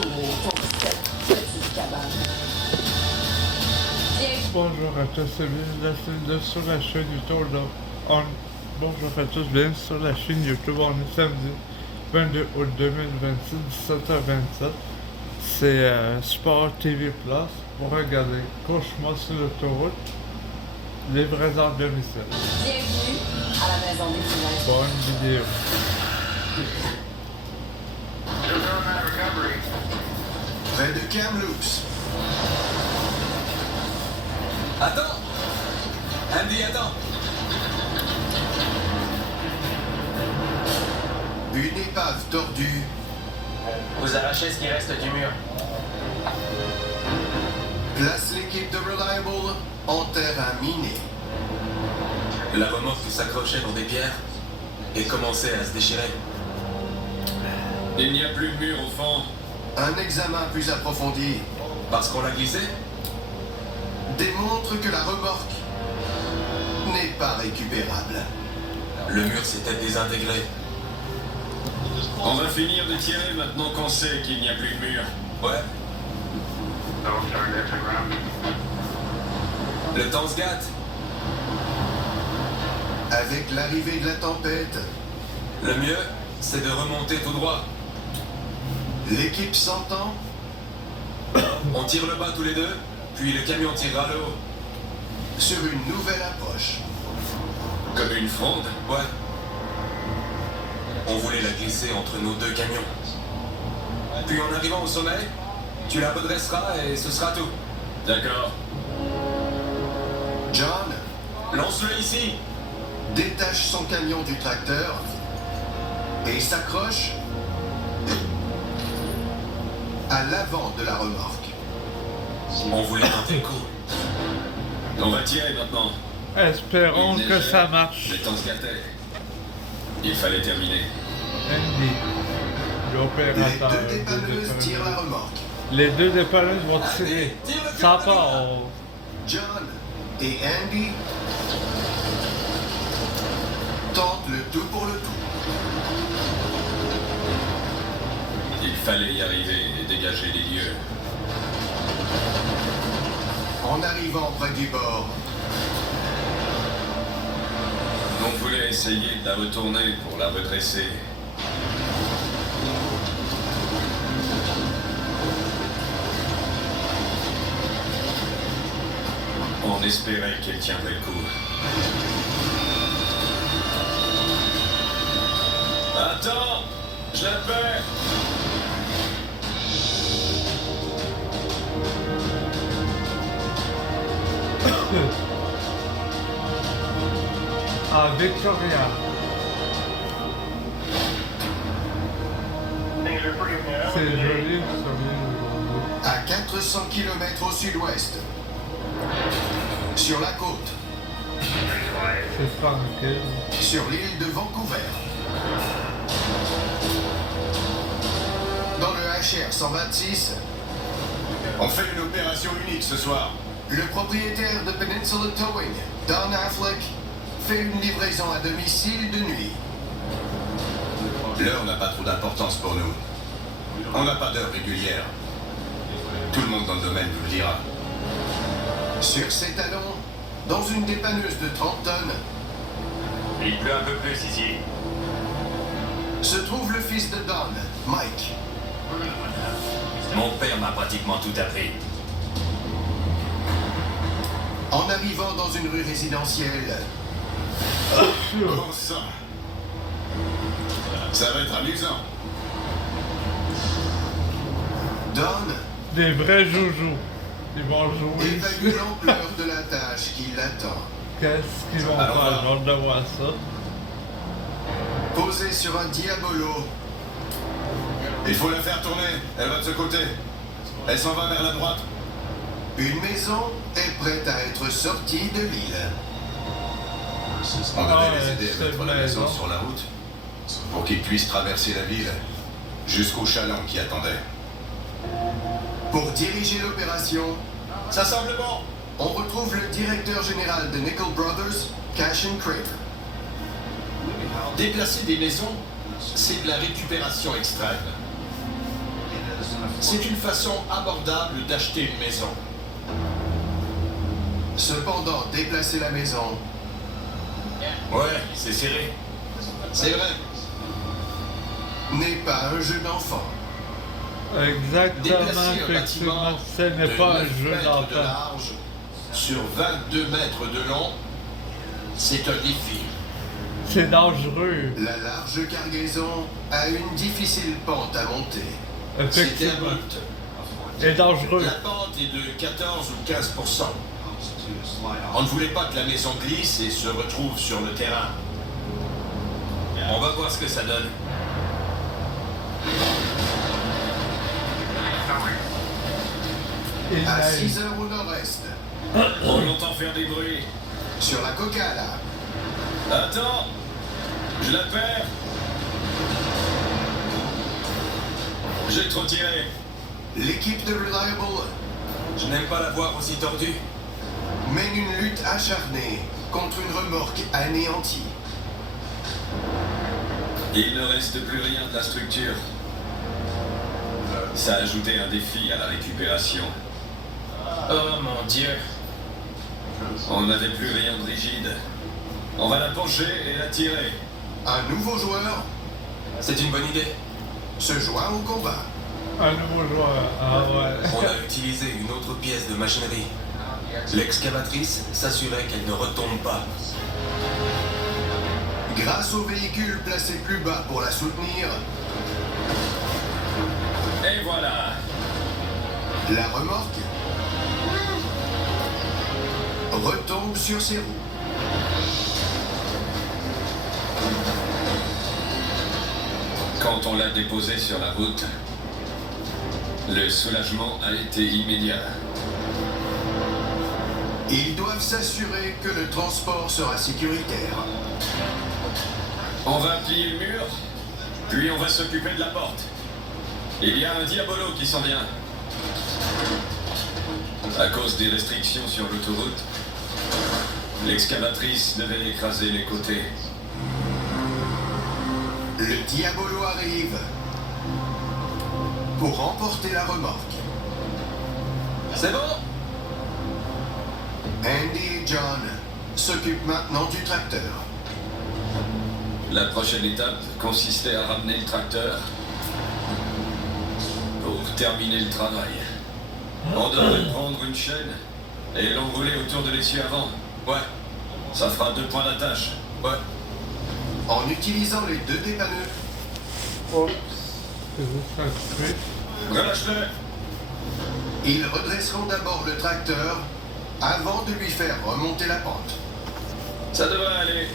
tour pour cette petite cabane. Bonjour à tous et bienvenue sur la chaîne YouTube. Bonjour à tous, bienvenue sur la chaîne YouTube. On est samedi 22 août 2026, 17h27. C'est Sport TV Plus pour regarder Cauchemar sur l'autoroute, livraison à domicile. Bienvenue à la maison des Poulains. Bonne vidéo. Près de Kamloops. Attends! Andy, attends! Une épave tordue. Vous arrachez ce qui reste du mur. Place l'équipe de Reliable en terrain miné. La remorque s'accrochait dans des pierres et commençait à se déchirer. Il n'y a plus de mur au fond. Un examen plus approfondi Parce qu'on l'a glissé? démontre que la remorque n'est pas récupérable. Le mur s'était désintégré. On va finir de tirer maintenant qu'on sait qu'il n'y a plus de mur. Ouais. Le temps se gâte. Avec l'arrivée de la tempête, Le mieux, c'est de remonter tout droit. l'équipe s'entend. On tire le bas tous les deux, puis le camion tirera le haut. Sur une nouvelle approche. Comme une fronde. Ouais. On voulait la glisser entre nos deux camions. Puis en arrivant au sommet, tu la redresseras et ce sera tout. D'accord. John Lance-le ici. détache son camion du tracteur et s'accroche à l'avant de la remorque. On voulait tenter le coup. On va tirer maintenant. Espérons Il que neigeait. ça marche. Le temps se gâtait. Il fallait terminer. Andy, Les l'opérateur. deux dépanneuses tirent la remorque. Les deux dépanneuses vont tirer. Tire le Ça camion. part. John et Andy tentent le tout pour le tout. Il fallait y arriver et dégager les lieux. En arrivant près du bord, On voulait essayer de la retourner pour la redresser. On espérait qu'elle tiendrait le coup. Attends! Je la perds! Ah, Victoria. C'est joli, ça. à 400 km au sud-ouest, sur la côte, C'est tranquille. sur l'île de Vancouver, dans le HR 126, On fait une opération unique ce soir. le propriétaire de Peninsula Towing, Don Affleck, fait une livraison à domicile de nuit. L'heure n'a pas trop d'importance pour nous. On n'a pas d'heure régulière. Tout le monde dans le domaine vous le dira. Sur ses talons, dans une dépanneuse de 30 tonnes, Il pleut un peu plus ici. se trouve le fils de Don, Mike. Mon père m'a pratiquement tout appris. En arrivant dans une rue résidentielle, Bon sang. Ça va être amusant. Don Des vrais joujoux. Ils vont jouer évacue ici. l'ampleur de la tâche qui l'attend. Qu'est-ce qu'ils vont Alors, faire? J'ai hâte de voir ça. Posé sur un diabolo, Il faut la faire tourner. Elle va de ce côté. Elle s'en va vers la droite. une maison est prête à être sortie de l'île. On Ah devait ouais, les aider à c'est mettre la vrai, maison non? sur la route pour qu'ils puissent traverser la ville jusqu'au chaland qui attendait. Pour diriger l'opération, Ça semble bon. on retrouve le directeur général de Nickel Brothers, Cashin Crater. Déplacer des maisons, c'est de la récupération extrême. C'est une façon abordable d'acheter une maison. Cependant, déplacer la maison Ouais, c'est serré. C'est vrai. n'est pas un jeu d'enfant. Exactement, Déplacer un effectivement, bâtiment ce n'est de pas un 9 jeu mètres de d'enfant. large sur 22 mètres de long, c'est un défi. C'est dangereux, La large cargaison a une difficile pente à monter. C'était effectivement. abrupt. Et dangereux. La pente est de 14 ou 15%. On ne voulait pas que la maison glisse et se retrouve sur le terrain. On va voir ce que ça donne. Il À neige. 6 heures au nord-est, On l'entend faire des bruits. sur la Cocala, Attends, je la perds. J'ai trop tiré. l'équipe de Reliable Je n'aime pas la voir aussi tordue. mène une lutte acharnée contre une remorque anéantie. Il ne reste plus rien de la structure. Ça a ajouté un défi à la récupération. Oh mon Dieu. On n'avait plus rien de rigide. On va la pencher et la tirer. Un nouveau joueur C'est une bonne idée. se joint au combat. Un nouveau joueur. Ah ouais. On a utilisé une autre pièce de machinerie. L'excavatrice s'assurait qu'elle ne retombe pas. Grâce au véhicule placé plus bas pour la soutenir, Et voilà. la remorque retombe sur ses roues. Quand on l'a déposée sur la route, le soulagement a été immédiat. Ils doivent s'assurer que le transport sera sécuritaire. On va plier le mur, puis on va s'occuper de la porte. Il y a un diabolo qui s'en vient. À cause des restrictions sur l'autoroute, l'excavatrice devait écraser les côtés. Le Diabolo arrive pour remporter la remorque. C'est bon? Andy et John s'occupent maintenant du tracteur. La prochaine étape consistait à ramener le tracteur pour terminer le travail. On devrait prendre une chaîne et l'enrouler autour de l'essieu avant. Ouais, Ça fera 2 points d'attache. ouais. En utilisant les deux dépanneux, Oups. C'est juste un truc. Relâche-le. ils redresseront d'abord le tracteur avant de lui faire remonter la pente. Ça devrait aller.